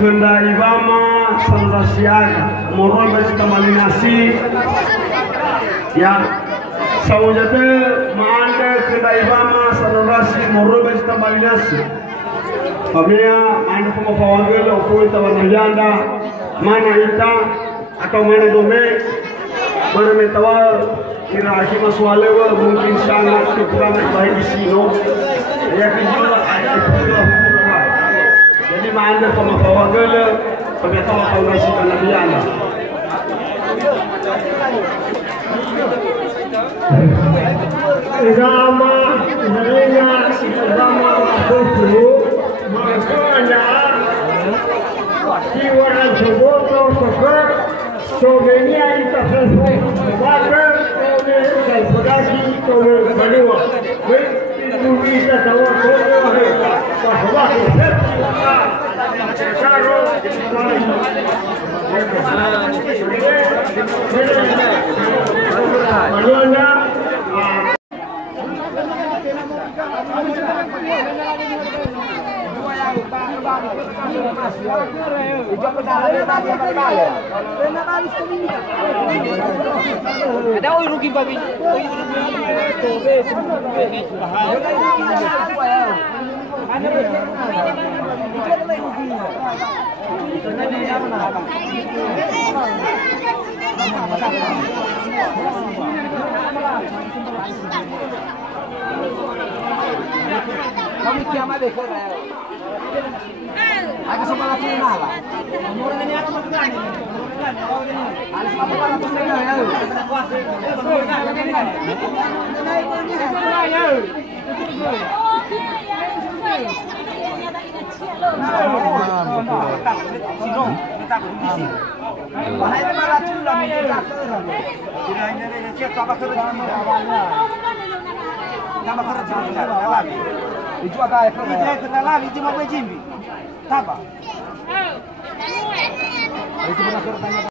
kenda ibama sanrasiaga morol basta malinasi ya sawjate maande kenda ibama sanrasi morol basta malinasi pamea maande kama fawagelo kuita wanajanda mana ita atau mana dome mana metawal kira maswalewa mungkin sangat kekurangan baik di sini ya kejual ada jadi mana sama fawagelo pameta mafawasi kanabiyana Igama, Narinya, Igama, Kutu, makanya Siwara Jogoto, Sokor, Slovenia, Itafesu, Bakar, Tome, Kalpagasi, Tome, Balua, Itu bisa tahu semua bahwa Acara, Maluana. Ada rugi babi. Kamu kiamat deh kau. Aku sama lagi nala. Orang ini aku makan. Alis apa orang tu saya ya. Dijual kaya kenalan itu mau jimbi. Tapa? Itu benar